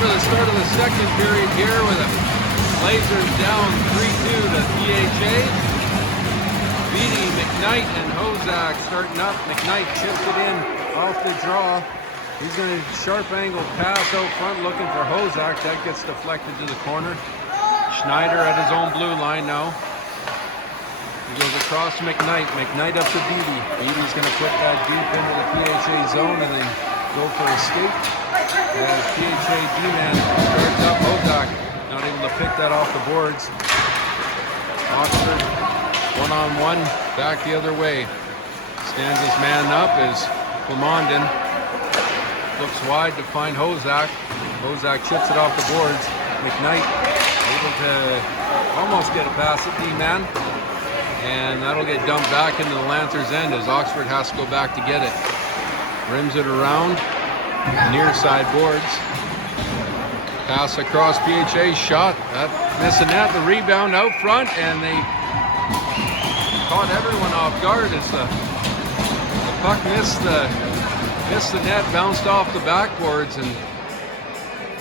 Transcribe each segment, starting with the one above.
for the start of the second period here with the Blazers down 3-2 to PHA. Beatty, McKnight, and Hozak starting up. McKnight chips it in off the draw. He's going to sharp angle pass out front looking for Hozak. That gets deflected to the corner. Schneider at his own blue line now. He goes across to McKnight. McKnight up to Beatty. Beatty's going to put that deep into the PHA zone and then go for a skate. As PHA D-man starts up, Hozak not able to pick that off the boards. Oxford one-on-one, back the other way. Stands his man up as Clemondon looks wide to find Hozak. Hozak chips it off the boards. McKnight able to almost get a pass at D-man. And that'll get dumped back into the Lancers' end as Oxford has to go back to get it. Rims it around, near side boards. Pass across PHA, shot, that missing net, the rebound out front, and they caught everyone off guard as the puck missed the net, bounced off the backboards and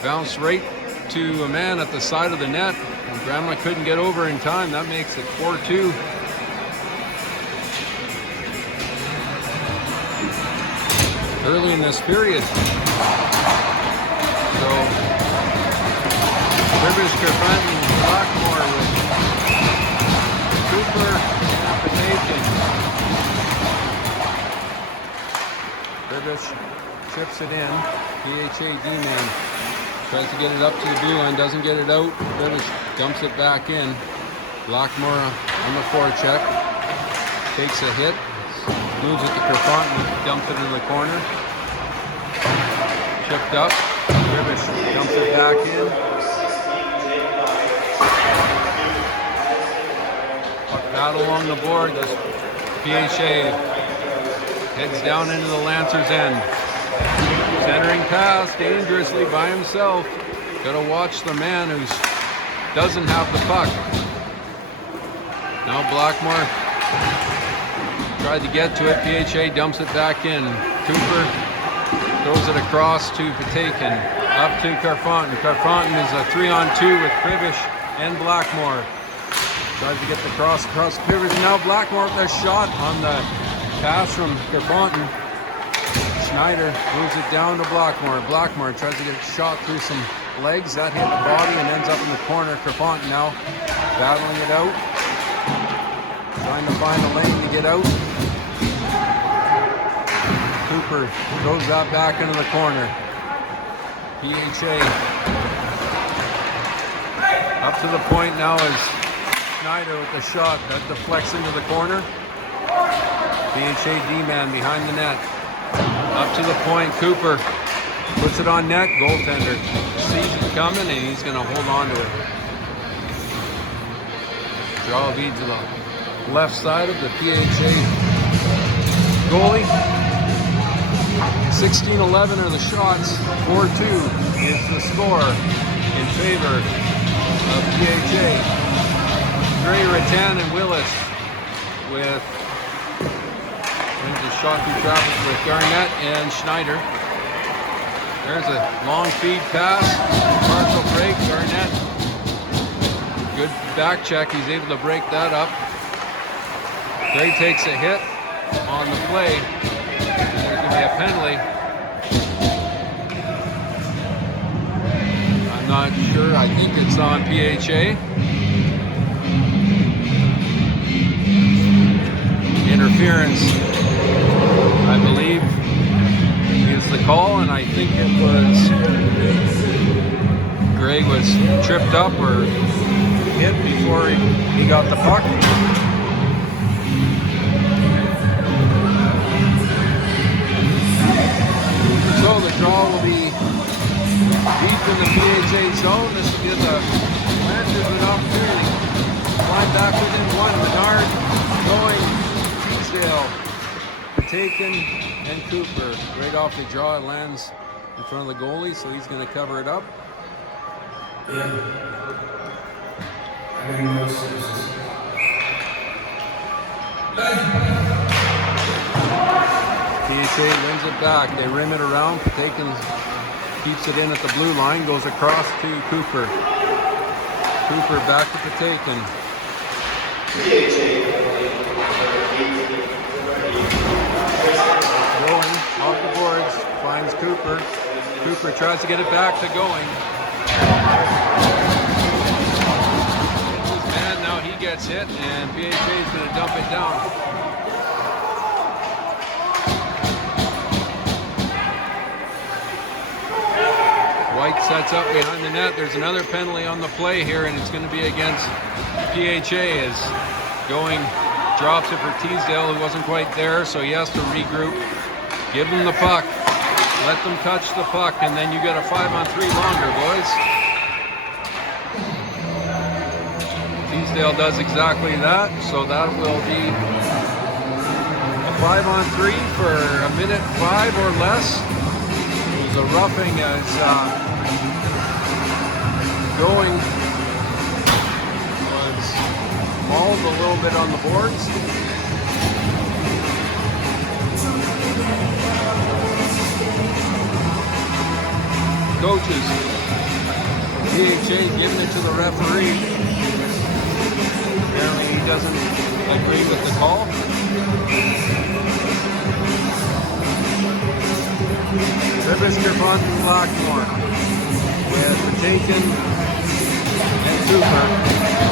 bounced right to a man at the side of the net. And Grandma couldn't get over in time. That makes it 4-2. Early in this period. So Rivers, Kerfenton, Blackmore with Cooper and Patakin. Rivers chips it in. PHA D-man tries to get it up to the blue line, doesn't get it out. Rivers dumps it back in. Blackmore on the forecheck. Takes a hit. Moves it to Kerfenton, dumps it in the corner. Chipped up. Rivers dumps it back in. Battle along the board. This PHA heads down into the Lancers' end. Centering pass dangerously by himself. Got to watch the man who doesn't have the puck. Now Blackmore tried to get to it. PHA dumps it back in. Cooper throws it across to Patakin. Up to Kerfenton. Kerfenton is a 3-on-2 with Krivish and Blackmore. Tries to get the cross across Krivish. Now Blackmore with a shot on the pass from Kerfenton. Schneider moves it down to Blackmore. Blackmore tries to get a shot through some legs. That hit the body and ends up in the corner. Kerfenton now battling it out. Trying to find a lane to get out. Cooper throws that back into the corner. PHA up to the point now is Schneider with the shot. That deflects into the corner. PHA D-man behind the net. Up to the point, Cooper puts it on net. Goaltender sees it coming and he's going to hold on to it. Draw lead to the left side of the PHA goalie. 16-11 are the shots. 4-2 is the score in favor of PHA. Gray, Rattan, and Willis with a shot through traffic with Garnett and Schneider. There's a long feed pass. Partial break. Garnett. Good back check. He's able to break that up. Gray takes a hit on the play. There's going to be a penalty. I'm not sure. I think it's on PHA. Interference, I believe, is the call, and I think it was Gray was tripped up or hit before he got the puck. So the draw will be deep in the PHA zone. This will give the Lancers an opportunity. Climb back within one. Menard going. Taken and Cooper right off the draw. It lands in front of the goalie, so he's going to cover it up. PHA wins it back. They rim it around. Taken keeps it in at the blue line, goes across to Cooper. Cooper back to Patakin. Going off the boards, finds Cooper. Cooper tries to get it back to Going. And now he gets hit, and PHA is going to dump it down. White sets up behind the net. There's another penalty on the play here, and it's going to be against PHA as Going drops it for Teasdale, who wasn't quite there, so he has to regroup. Give him the puck. Let them touch the puck, and then you get a 5-on-3 longer, boys. Teasdale does exactly that, so that will be a 5-on-3 for a minute 5 or less. It was a roughing as Going was mauled a little bit on the boards. Coaches, PHA giving it to the referee. Apparently he doesn't agree with the call. Rivers, Kerfoot, and Blackmore with Patakin and Cooper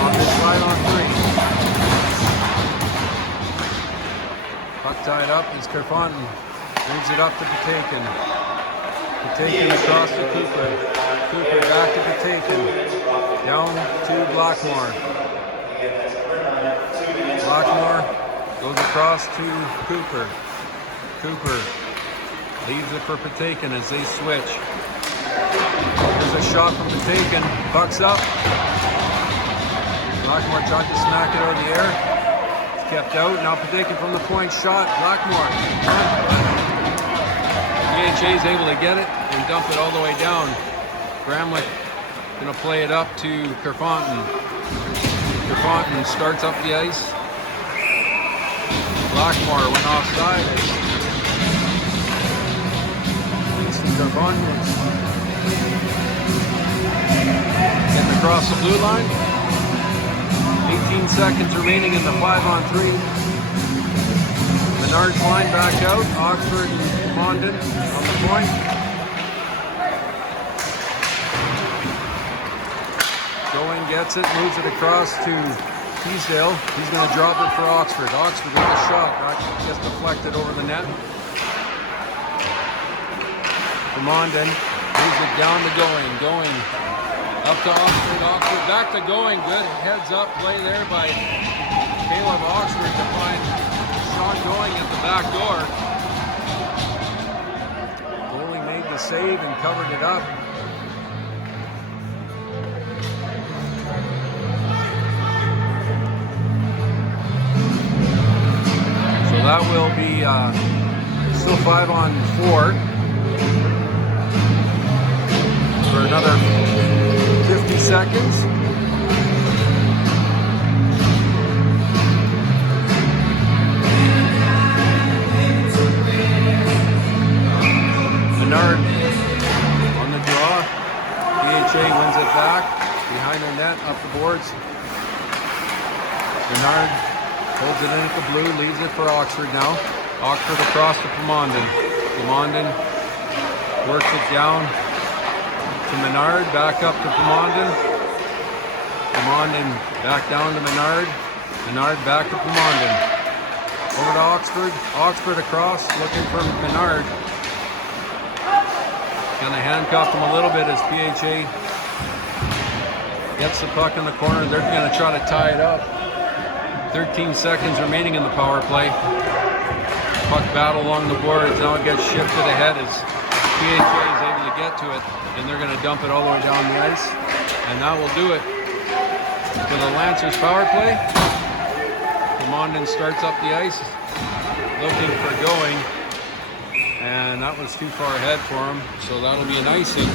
on this 5-on-3. Puck tied up is Kerfoot. Moves it up to Patakin. Patakin across to Cooper. Cooper back to Patakin. Down to Blackmore. Blackmore goes across to Cooper. Cooper leaves it for Patakin as they switch. There's a shot from Patakin. Puck's up. Blackmore tried to smack it out of the air. It's kept out. Now Patakin from the point shot. Blackmore. PHA is able to get it and dump it all the way down. Gramlich going to play it up to Kerfontein. Kerfontein starts up the ice. Blackmore went offside. Kerfontein getting across the blue line. 18 seconds remaining in the 5-on-3. Menard's line back out. Oxford and Mondin on the point. Going gets it, moves it across to Teasdale. He's going to drop it for Oxford. Oxford with a shot. Gets deflected over the net. Mondin moves it down to Going. Going up to Oxford. Oxford back to Going. Good heads up play there by Caleb Oxford to find Sean Going at the back door. Goalie made the save and covered it up. So that will be still 5-on-4 for another 50 seconds. Menard on the draw. PHA wins it back behind the net, up the boards. Menard holds it in at the blue, leaves it for Oxford now. Oxford across to Pamondon. Pamondon works it down to Menard, back up to Pamondon. Pamondon back down to Menard. Menard back to Pamondon. Over to Oxford. Oxford across, looking for Menard. Kind of handcuffed him a little bit as PHA gets the puck in the corner. They're going to try to tie it up. 13 seconds remaining in the power play. Puck battle along the boards. Now it gets shifted ahead as PHA is able to get to it, and they're going to dump it all the way down the ice. And that will do it for the Lancers power play. Mondin starts up the ice, looking for Going. And that was too far ahead for him, so that'll be an icing.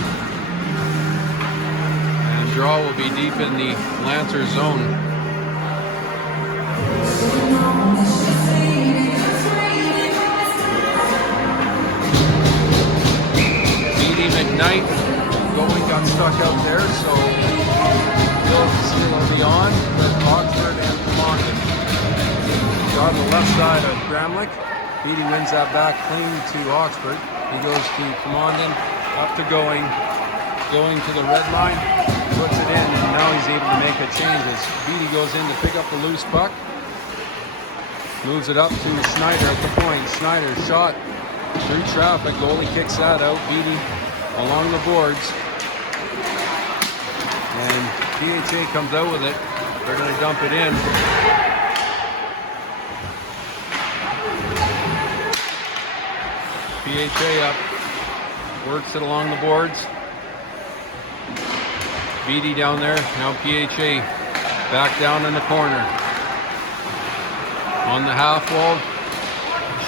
And draw will be deep in the Lancers zone. Beatty McKnight McKnight going, got stuck out there, so still be on with Oxford and Plamondon. On the left side of Gramlich. Beatty wins that back clean to Oxford. He goes to Plamondon, up to going to the red line, puts it in, and now he's able to make the changes. Beatty goes in to pick up the loose puck, moves it up to Schneider at the point. Schneider shot through traffic, goalie kicks that out. Beatty along the boards, and PHA comes out with it. They're going to dump it in. PHA up, works it along the boards. Beatty down there, now PHA back down in the corner. On the half wall,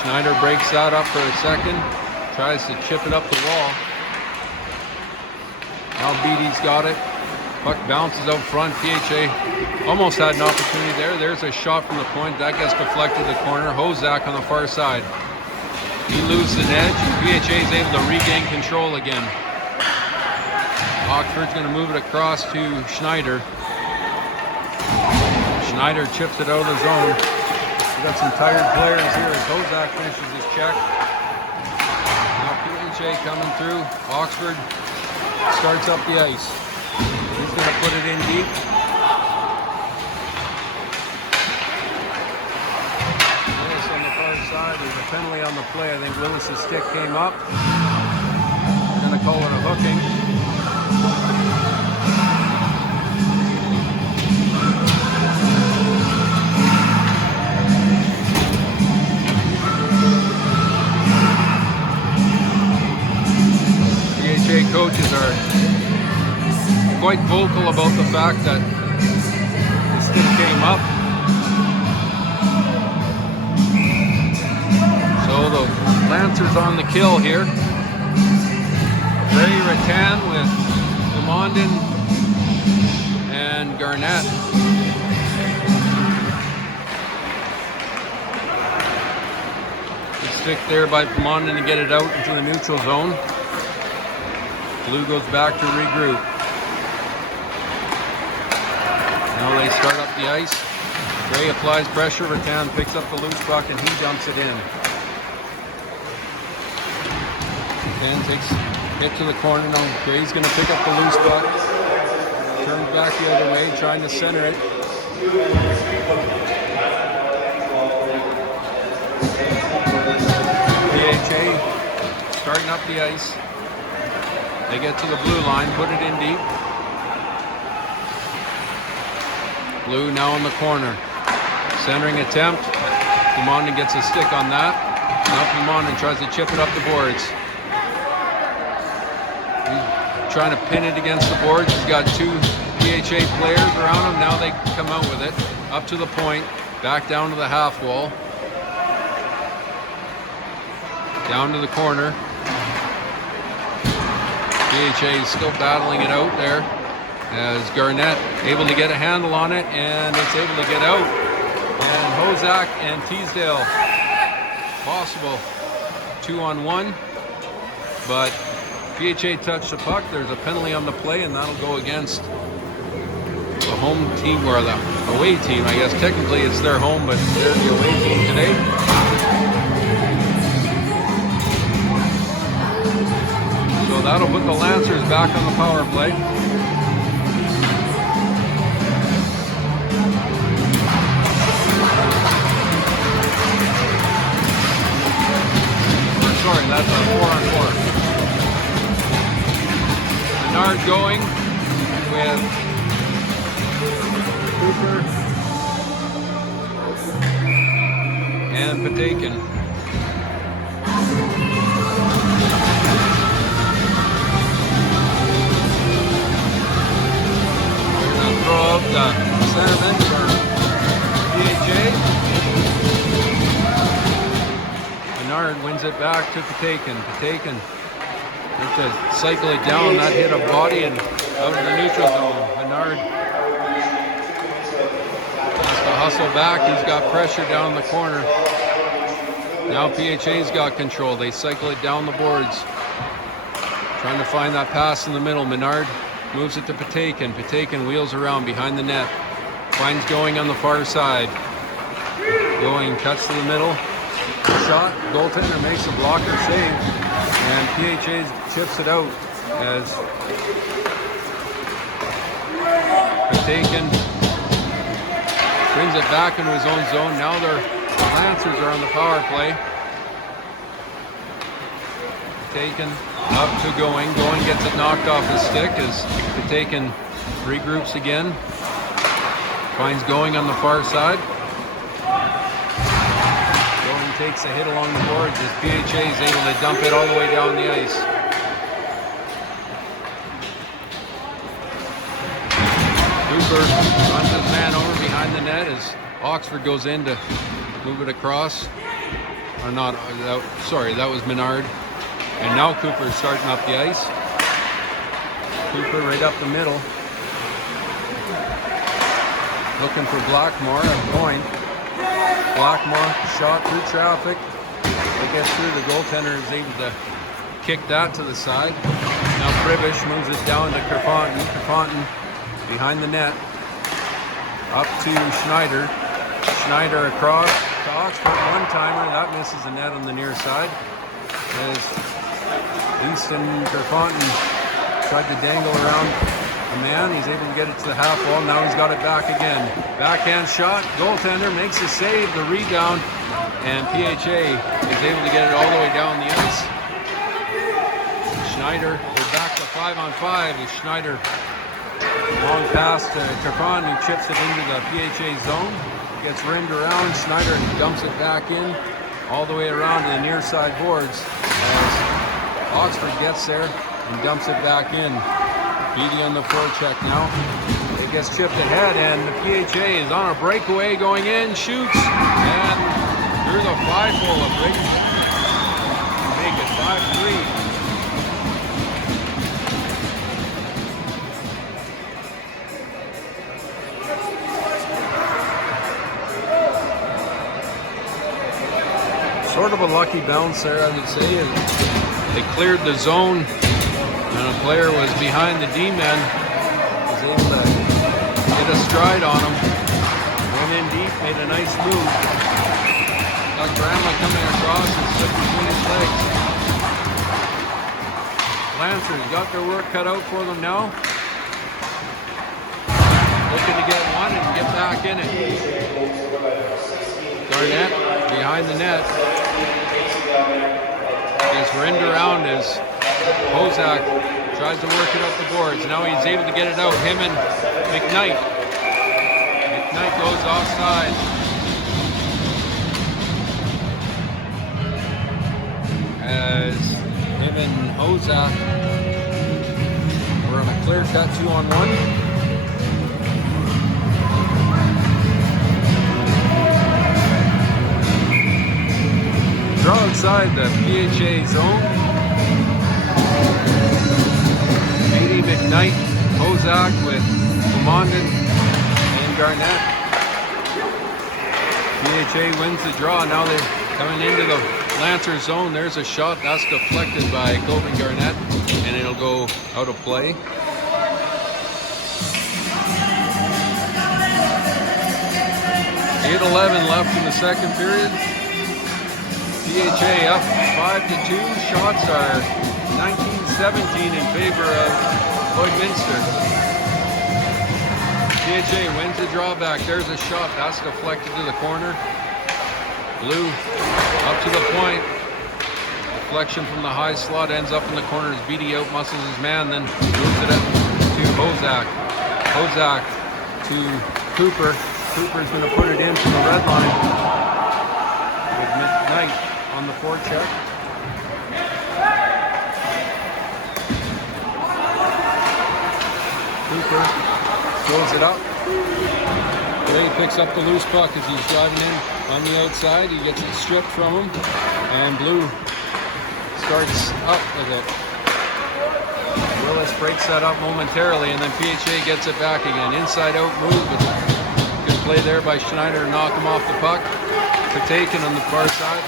Schneider breaks that up for a second, tries to chip it up the wall. Now Beatty's got it, puck bounces out front. PHA almost had an opportunity there. There's a shot from the point, that gets deflected to the corner. Hozak on the far side. He loses an edge. PHA is able to regain control again. Oxford's going to move it across to Schneider. Schneider chips it out of the zone. We've got some tired players here as Hozak finishes his check. Now PHA coming through. Oxford starts up the ice. He's going to put it in deep. Willis on the far side. There's a penalty on the play. I think Willis's stick came up. They're going to call it a hooking. PHA coaches are quite vocal about the fact that the stick came up. So the Lancers on the kill here. Ray Rattan with Plamondon and Garnett. Good stick there by Plamondon to get it out into the neutral zone. Blue goes back to regroup. Now they start up the ice. Gray applies pressure. Rattan picks up the loose puck and he dumps it in. Rattan takes hit to the corner. Now Gray's going to pick up the loose puck. Turns back the other way, trying to center it. PHA starting up the ice. They get to the blue line, put it in deep. Blue now in the corner. Centering attempt. Plamondon gets a stick on that. Now Plamondon tries to chip it up the boards. He's trying to pin it against the boards. He's got two PHA players around him. Now they come out with it. Up to the point. Back down to the half wall. Down to the corner. PHA is still battling it out there as Garnett able to get a handle on it, and it's able to get out. And Hozak and Teasdale possible 2-on-1, but PHA touched the puck. There's a penalty on the play, and that'll go against the home team, or the away team. I guess technically it's their home, but they're the away team today. So that'll put the Lancers back on the power play. Sorry, that's a 4-on-4. Menard going with Cooper and Patakin. Throw out the centerman for PHA. Menard wins it back to Patakin. Patakin has to cycle it down. That hit a body and out of the neutral zone. Menard has to hustle back. He's got pressure down the corner. Now PHA's got control. They cycle it down the boards. Trying to find that pass in the middle. Menard moves it to Patakin. Patakin wheels around behind the net. Finds Going on the far side. Going cuts to the middle. Shot. Goaltender makes a blocker save. And PHA chips it out as Patakin brings it back into his own zone. Now the Lancers are on the power play. Patakin up to Going. Going gets it knocked off his stick as Patakin regroups again. Finds Going on the far side. Going takes a hit along the boards as PHA is able to dump it all the way down the ice. Cooper runs his man over behind the net as Oxford goes in to move it across. Or not, sorry, that was Menard. And now Cooper's starting up the ice. Cooper right up the middle. Looking for Blackmore at point. Blackmore shot through traffic. It gets through. The goaltender is able to kick that to the side. Now Pribish moves it down to Kerfonten. Kerfonten behind the net. Up to Schneider. Schneider across to Oxford. One-timer. That misses the net on the near side. As Easton Kerfonten tried to dangle around a man. He's able to get it to the half wall. Now he's got it back again. Backhand shot. Goaltender makes a save. The rebound. And PHA is able to get it all the way down the ice. Schneider, we're back to 5-on-5 with Schneider. Long pass to Kerfonten, who chips it into the PHA zone. Gets rimmed around. Schneider dumps it back in. All the way around to the near side boards as Oxford gets there and dumps it back in. Beatty on the forecheck now. It gets chipped ahead and the PHA is on a breakaway going in, shoots, and through the 5-hole of Briggs. Make it 5-3. Sort of a lucky bounce there, I would say. They cleared the zone, and a player was behind the D-men. Was able to get a stride on him. Went in deep, made a nice move. Got Granlund coming across and slipped between his legs. Lancers got their work cut out for them now. Looking to get one and get back in it. Garnett behind the net. Gets rimmed around as Hozak tries to work it up the boards. Now he's able to get it out. Him and McKnight. McKnight goes offside. As him and Hozak were on a clear cut 2-on-1. Draw outside the PHA zone. Beatty, McKnight, Hozak with Lumondon and Garnett. PHA wins the draw. Now they're coming into the Lancer zone. There's a shot that's deflected by Coben Garnett, and it'll go out of play. .8:11 left in the second period. PHA up 5-2. Shots are 19-17 in favor of Lloydminster. PHA wins the drawback. There's a shot. That's deflected to the corner. Blue up to the point. Deflection from the high slot ends up in the corner as Beatty outmuscles his man, then moves it up to Hozak. Hozak to Cooper. Cooper's going to put it in from the red line with McKnight on the forecheck. Cooper throws it up. Ray picks up the loose puck as he's driving in on the outside. He gets it stripped from him, and Blue starts up with it. Willis breaks that up momentarily, and then PHA gets it back again. Inside out move, but good play there by Schneider to knock him off the puck. Patakin on the far side.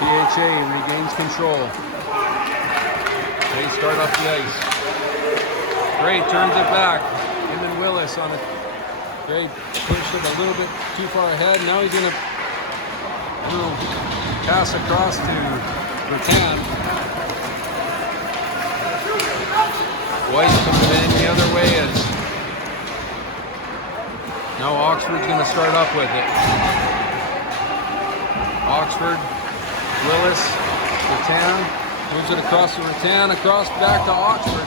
PHA regains control. They start up the ice. Gray turns it back. Him and Willis on it. Gray pushed it a little bit too far ahead. Now he's going to pass across to Bertan. Weiss coming in the other way as now Oxford's going to start up with it. Oxford, Willis, Bertan, moves it across to Bertan, across back to Oxford.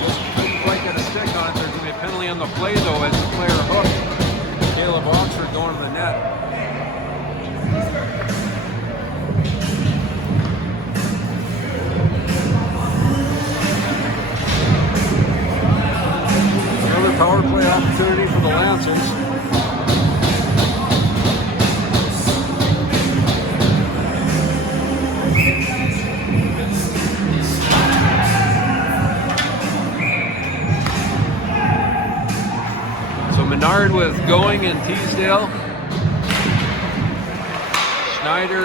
Just couldn't quite get a stick on it. There's going to be a penalty on the play though as the player hooked. Caleb Oxford going to the net. Another power play opportunity for the Lancers. Menard with Going and Teasdale, Schneider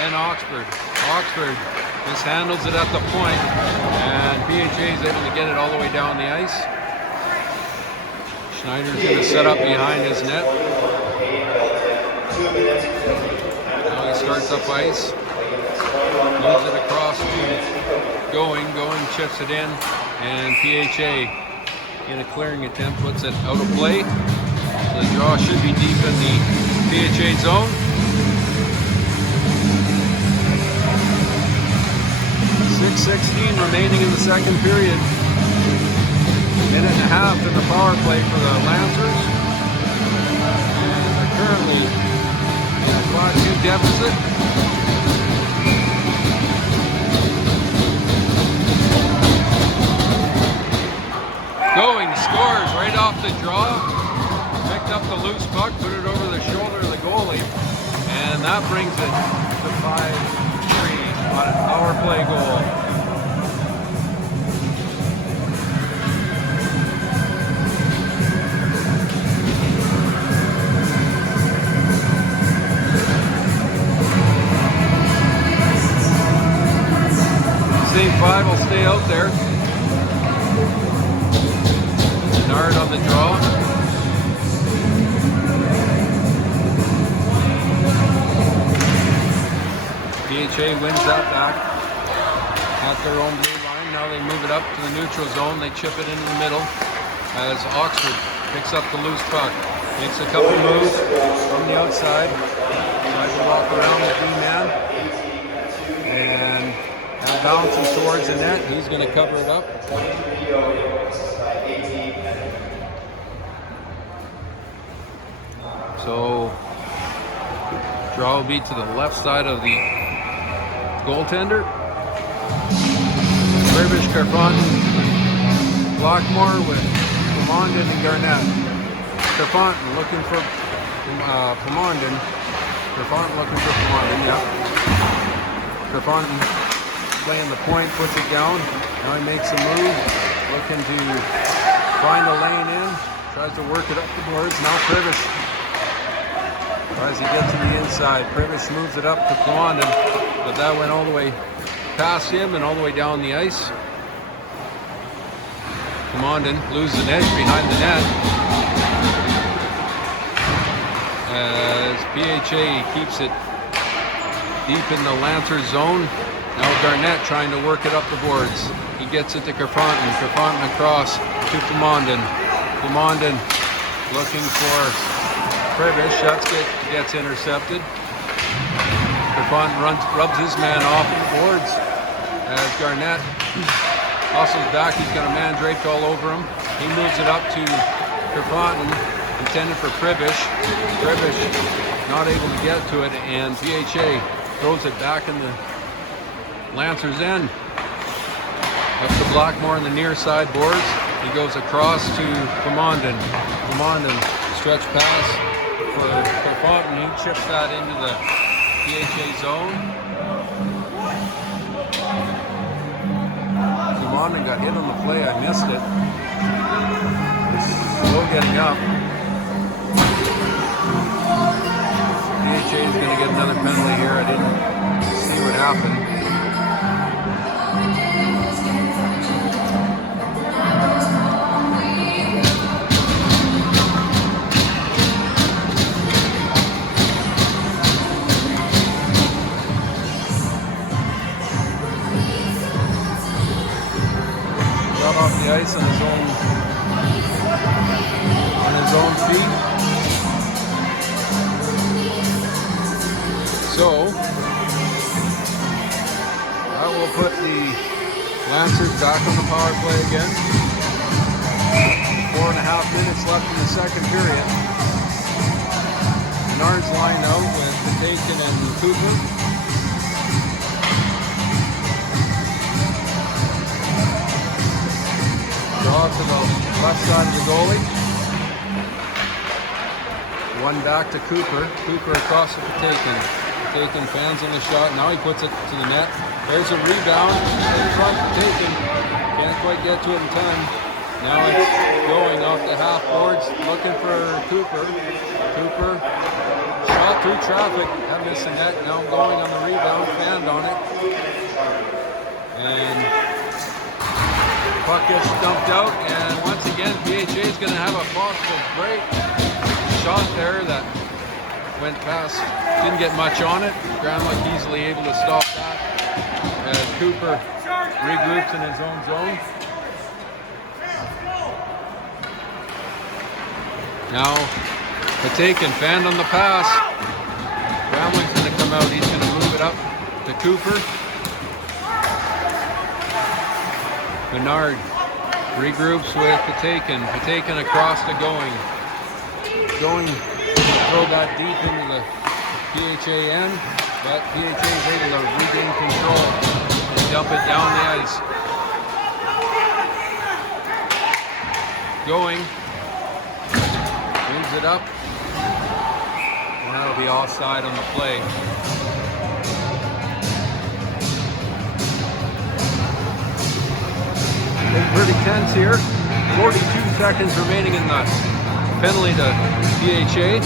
and Oxford. Oxford just handles it at the point, and PHA is able to get it all the way down the ice. Schneider's going to set up behind his net. Now he starts up ice, moves it across to Going. Going chips it in, and PHA in a clearing attempt puts it out of play. So the draw should be deep in the PHA zone. 6:16 remaining in the second period. Minute and a half in the power play for the Lancers. And they're currently in a 5-2 deficit. Going scores right off the draw. Picked up the loose puck, put it over the shoulder of the goalie, and that brings it to 5-3 on a power play goal. St. 5 will stay out there. Menard on the draw. PHA wins that back at their own blue line. Now they move it up to the neutral zone. They chip it into the middle as Oxford picks up the loose puck. Makes a couple moves from the outside. Tries to walk around the D-man. And now bouncing towards the net. He's going to cover it up. So, draw will be to the left side of the goaltender. Pribish, Kerfonten, Blackmore with Pomondon and Garnett. Kerfonten looking for Pomondon. Kerfonten looking for Pomondon, yeah. Kerfonten playing the point, puts it down. Now he makes a move, looking to find a lane in. Tries to work it up the boards. Now Pribish tries to get to the inside. Pribish moves it up to Pomondon, but that went all the way past him and all the way down the ice. Pomondon loses an edge behind the net as PHA keeps it deep in the Lancers zone. Now Garnett trying to work it up the boards. He gets it to Kerfonten. Kerfonten across to Pomondon. Pomondon looking for Pribish. That gets intercepted. Kerfonten rubs his man off the boards as Garnett hustles back. He's got a man draped all over him. He moves it up to Kerfonten, intended for Pribish. Pribish not able to get to it, and PHA throws it back in the Lancers' end. Up to Blackmore in the near side boards. He goes across to Pomondon. Pomondon stretch pass for Kerfonten. He chips that into the PHA zone. Pomondon got hit on the play. I missed it. He's slow getting up. PHA is going to get another penalty here. I didn't see what happened. the ice on his own feet. So that will put the Lancers back on the power play again. 4.5 minutes left in the second period. Menards line out with Patakin and Cooper. Draw to the left side of the goalie. One back to Cooper. Cooper across to Patakin. Patakin fans on the shot. Now he puts it to the net. There's a rebound in front. Patakin can't quite get to it in time. Now it's going off the half boards, looking for Cooper. Cooper shot through traffic. That missed the net. Now going on the rebound. Fanned on it. And puck gets dumped out. And once again, PHA is going to have a possible break. Shot there that went past. Didn't get much on it. Granlund easily able to stop that. As Cooper regroups in his own zone. Now, Patakin fanned on the pass. Granlund's going to come out. He's going to move it up to Cooper. Menard regroups with Patakin. Patakin across to Going. Going to throw that deep into the PHA end, but PHA is able to regain control and dump it down the ice. Going. Moves it up. And that'll be offside on the play. It's pretty tense here. 42 seconds remaining in the penalty to PHA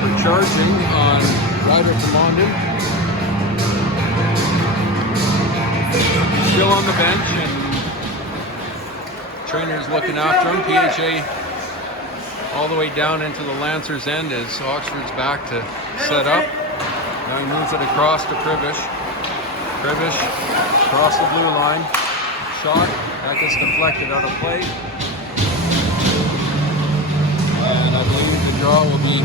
for charging on Ryder Commandon. Still on the bench and trainer's looking after him. PHA all the way down into the Lancers end as Oxford's back to set up. Now he moves it across to Pribish. Pribish across the blue line. Shot. That gets deflected out of play. And I believe the draw will be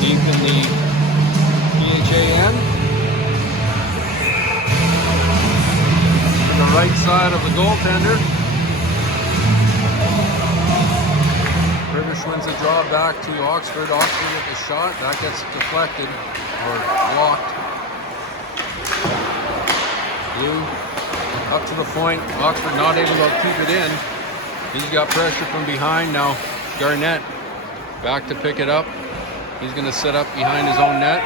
deep in the PHA end. To the right side of the goaltender. Pribish wins the draw back to Oxford. Oxford with the shot. That gets deflected or blocked. Blue up to the point. Oxford not able to keep it in. He's got pressure from behind now. Garnett back to pick it up. He's going to set up behind his own net.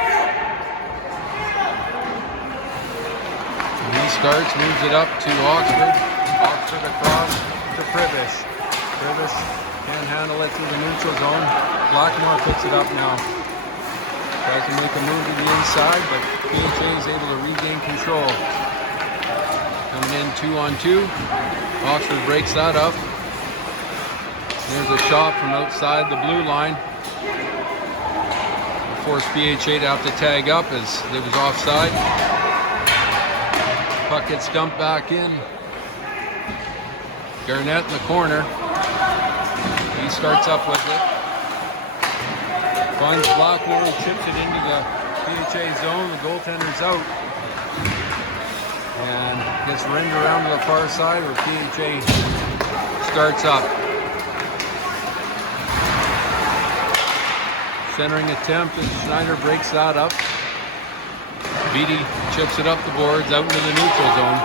And he starts, moves it up to Oxford. Oxford across to Pribish. Pribish can't handle it through the neutral zone. Blackmore picks it up now. Tries to make a move to the inside, but PHA is able to regain control. Coming in 2-on-2. Oxford breaks that up. There's a shot from outside the blue line. Forced PHA to have to tag up as it was offside. Puck gets dumped back in. Garnett in the corner. He starts up with it. Finds Blackmore, chips it into the PHA zone. The goaltender's out. And gets ringed around to the far side where PHA starts up. Centering attempt, and Schneider breaks that up. Beatty chips it up the boards, out into the neutral zone.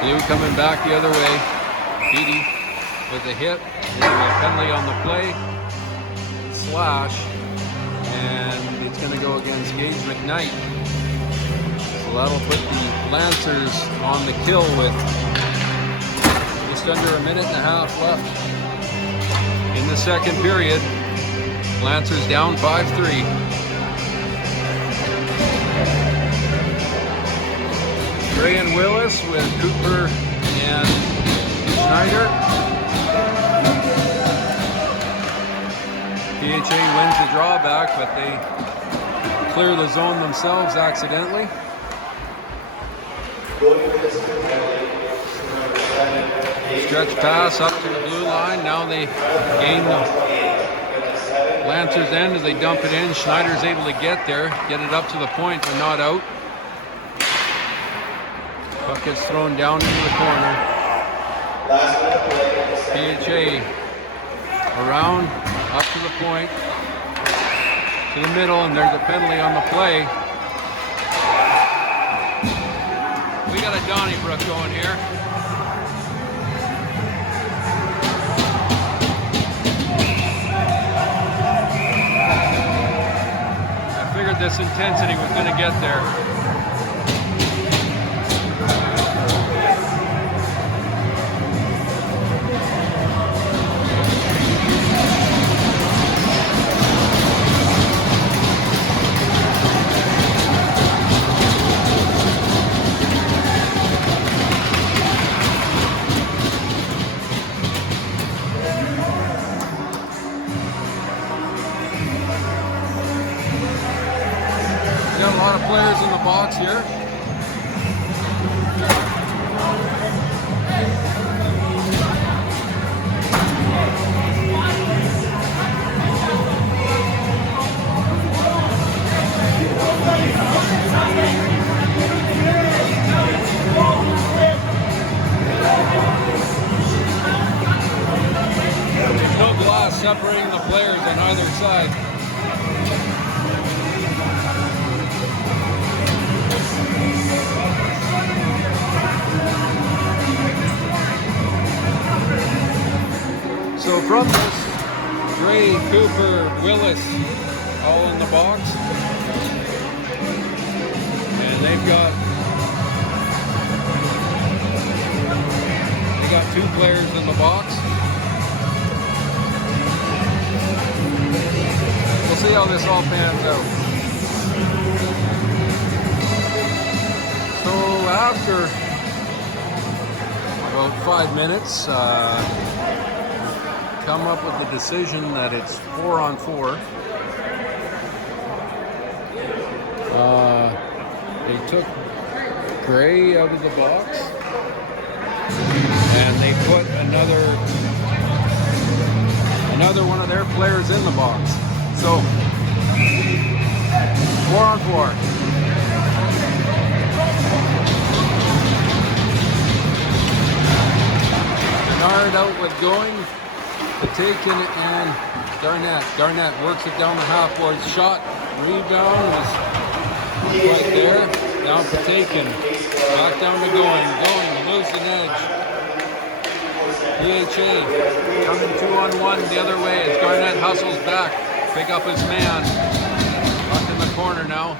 Blue coming back the other way. Beatty with a hit. A penalty on the play. Slash. And it's going to go against Gage McKnight. So that'll put the Lancers on the kill with just under a minute and a half left. In the second period, Lancers down 5-3. Gray and Willis with Cooper and Schneider. PHA wins the drawback, but they clear the zone themselves accidentally. Stretch pass up to the blue line. Now they gain the Lancers end as they dump it in. Schneider's able to get there, get it up to the point, but not out. Puck gets thrown down into the corner. PHA around, up to the point, to the middle, and there's a penalty on the play. We got a Donnybrook going here. I figured this intensity was going to get there. Got a lot of players in the box here. There's no glass separating the players on either side. So from this, Gray, Cooper, Willis, all in the box. And they got two players in the box. We'll see how this all pans out. So after about 5 minutes, come up with the decision that it's 4-on-4. They took Gray out of the box, and they put another one of their players in the box. So 4-on-4. Bernard out with going. Taken and Garnett works it down the half board. Shot, rebound was right there. Down for taken. Back down to going, lose an edge. PHA coming 2-on-1 the other way as Garnett hustles back. Pick up his man. Up in the corner now.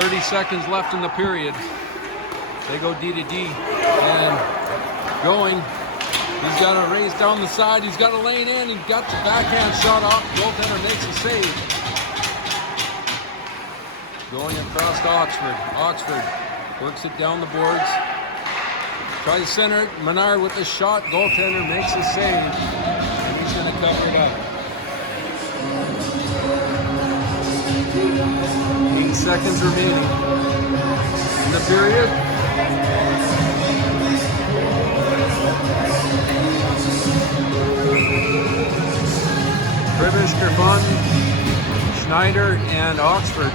30 seconds left in the period. They go D to D and going. He's got to race down the side. He's got to lane in. He's got the backhand shot off. Goaltender makes a save. Going across to Oxford. Oxford works it down the boards. Tries to center it. Menard with the shot. Goaltender makes a save. And he's going to cover it up. 8 seconds remaining in the period. Krivish, Kerfonten, Schneider, and Oxford.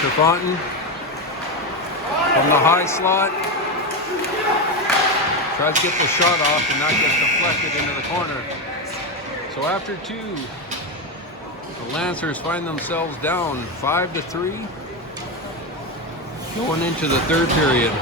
Kerfonten from the high slot. Tries to get the shot off and that gets deflected into the corner. So after 2, the Lancers find themselves down 5-3 going into the third period.